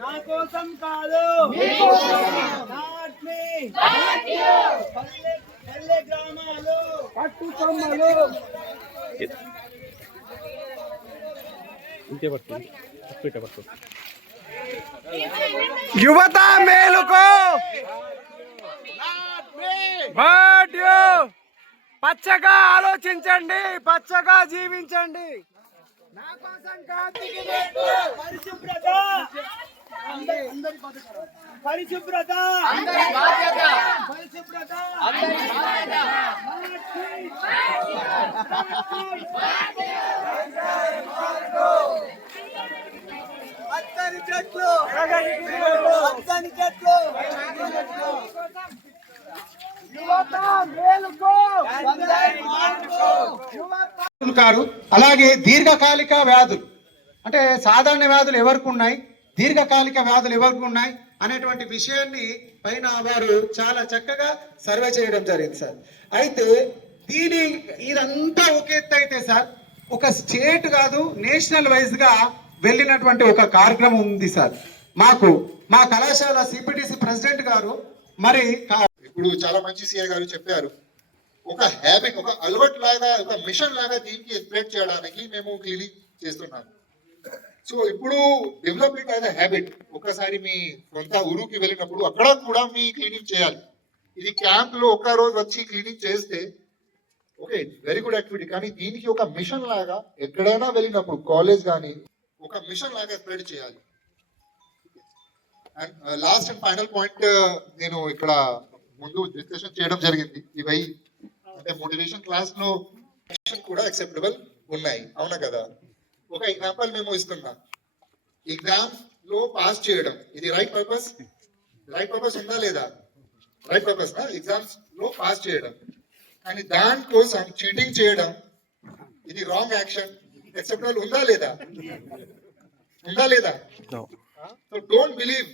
నా కోసం కాదు పల్లె గ్రామాలు పట్టుకొమ్మలు యువత మేలుకో పచ్చగా ఆలోచించండి, పచ్చగా జీవించండి. నా కోసం పరిశుభ్రత పరిశుభ్రత పరిశుభ్రత పచ్చని చెట్లు పచ్చని చెట్లు అలాగే దీర్ఘకాలిక వ్యాధులు అంటే సాధారణ వ్యాధులు ఎవరికి ఉన్నాయి, దీర్ఘకాలిక వ్యాధులు ఎవరికి ఉన్నాయి అనేటువంటి విషయాన్ని పైన వారు చాలా చక్కగా సర్వే చేయడం జరిగింది సార్. అయితే ఇదంతా ఒక ఎత్తు అయితే సార్, ఒక స్టేట్ కాదు నేషనల్ వైజ్ గా వెళ్ళినటువంటి ఒక కార్యక్రమం ఉంది సార్. మా కళాశాల సిపిటిసి ప్రెసిడెంట్ గారు మరి ఇప్పుడు చాలా మంచి సిఐ గారు చెప్పారు, ఒక హ్యాబిట్, ఒక అలవాట్ లాగా, ఒక మిషన్ లాగా దీనికి స్ప్రెడ్ చేయడానికి మేము క్లినిక్ చేస్తున్నాము. సో ఇప్పుడు డెవలప్మెంట్ యాజ్ అ హ్యాబిట్. ఒకసారి మీ సొంత ఊరుకి వెళ్ళినప్పుడు అక్కడ కూడా మీ క్లినిక్ చేయాలి. ఇది క్యాంప్ లో ఒక రోజు వచ్చి క్లినిక్ చేస్తే ఓకే, వెరీ గుడ్ యాక్టివిటీ. కానీ దీనికి ఒక మిషన్ లాగా ఎక్కడైనా వెళ్ళినప్పుడు కాలేజ్ కానీ ఒక మిషన్ లాగా స్ప్రెడ్ చేయాలి. And last and final point నేను ఇక్కడ ముందు డిస్కషన్ చేయడం జరిగింది. ఇవి అంటే మోటివేషన్ క్లాస్ లో కూడా అక్సెప్టబుల్ ఉన్నాయి, అవునా కదా? ఒక ఎగ్జాంపుల్ మేము ఇస్తున్నాం. ఎగ్జామ్స్ లో పాస్ చేయడం ఇది రైట్ పర్పస్? రైట్ పర్పస్ ఉందా లేదా? రైట్ పర్పస్ నా ఎగ్జామ్స్ లో పాస్ చేయడం. కానీ దానికోసం చీటింగ్ చేయడం ఇది రాంగ్ యాక్షన్. అక్సెప్టబుల్ ఉందా లేదా? ఉందా లేదా? So don't believe.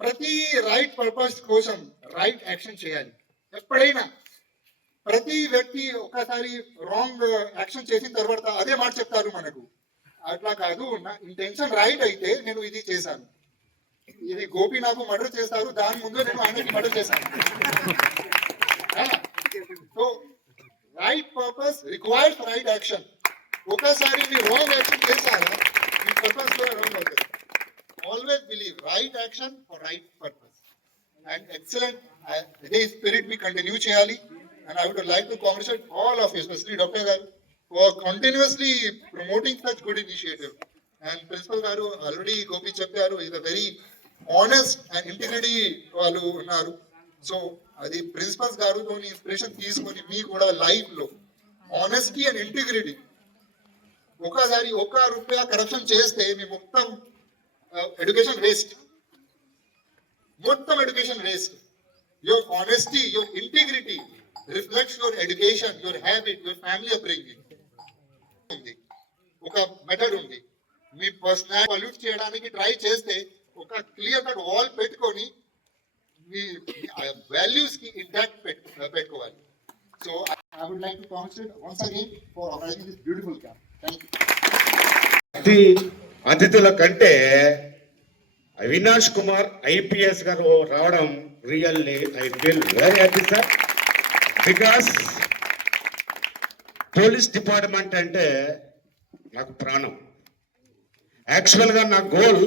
ప్రతి రైట్ పర్పస్ కోసం రైట్ యాక్షన్ చేయాలి. ఎప్పుడైనా ప్రతి వ్యక్తి ఒకసారి రాంగ్ యాక్షన్ చేసిన తర్వాత అదే మాట చెప్తారు మనకు. అట్లా కాదు, నా ఇంటెన్షన్ రైట్ అయితే నేను ఇది చేశాను. ఇది గోపి నాకు మర్డర్ చేస్తారు, దాని ముందు నేను ఆయనకి మర్డర్ చేశాను. So right purpose requires right action. ఒకసారి మీరు రాంగ్ యాక్షన్ చేశారా మీ పర్పస్ కూడా రాంగ్ అవుతుంది. Always believe right action for right purpose. And excellent this spirit we continue cheyali. And I would like to congratulate all of you, especially Dr. Garu, for continuously promoting such good initiative. And Principal Garu already Gopi Chepparu is a very honest and integrity valu unnaru. So adi Principals Garu toni inspiration teeskoni mee kuda life lo honesty and integrity. ఒకసారి ఒక్క రూపాయి corruption చేస్తే మీ మొత్తం education waste. Mottam education waste. Your honesty, your integrity reflects your education, your habit, your family upbringing. Oka method undi. మీ personal pollute చేయడానికి try చేస్తే ఒక clear cut wall పెట్టుకొని మీ వాల్యూస్ కి ఇంటాక్ట్ పెట్టుకోవాలి. So I would like to congratulate once again for organising this beautiful camp. Thank you. అతిథుల కంటే అవినాష్ కుమార్ ఐపీఎస్ గారు రావడం really I feel very happy sir. Because police department అంటే నాకు ప్రాణం. యాక్చువల్గా నా గోల్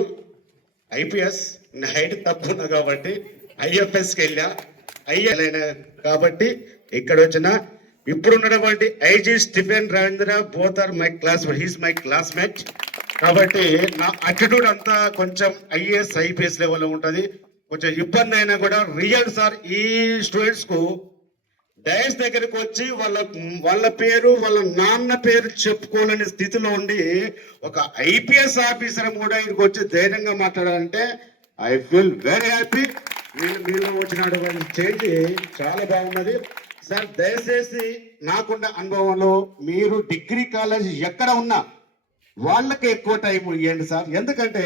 ఐపీఎస్, నా హైట్ తక్కువ కాబట్టి ఐఎఫ్ఎస్కి వెళ్ళా. కాబట్టి ఇక్కడ వచ్చిన ఇప్పుడున్నటువంటి IG Stephen Ravindra both are my class, he's my classmate. కాబట్టి నా అటిట్యూడ్ అంతా కొంచెం ఐఏఎస్ ఐపీఎస్ లెవెల్లో ఉంటుంది. కొంచెం ఇబ్బంది అయినా కూడా రియల్ సార్ ఈ స్టూడెంట్స్ కు డైస్ దగ్గరికి వచ్చి వాళ్ళ పేరు వాళ్ళ నాన్న పేరు చెప్పుకోలేని స్థితిలో ఉండి ఒక ఐపీఎస్ ఆఫీసర్ కూడా ఇక్కడికి వచ్చి ధైర్యంగా మాట్లాడాలంటే ఐ ఫీల్ వెరీ హ్యాపీ. మీలో వచ్చినటువంటి చేంజ్ చాలా బాగున్నది సార్. దయచేసి నాకున్న అనుభవంలో మీరు డిగ్రీ కాలేజ్ ఎక్కడ ఉన్నా వాళ్ళకి ఎక్కువ టైం ఇవ్వండి సార్. ఎందుకంటే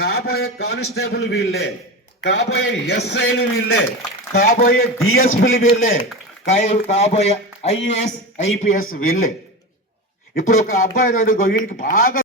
కాబోయే కానిస్టేబుల్ వీళ్ళే, కాబోయే ఎస్ఐలు వీళ్ళే, కాబోయే డిఎస్పీలు వీళ్ళే, కాబోయే ఐఏఎస్ ఐపీఎస్ వీళ్ళే. ఇప్పుడు ఒక అబ్బాయి వీడికి బాగా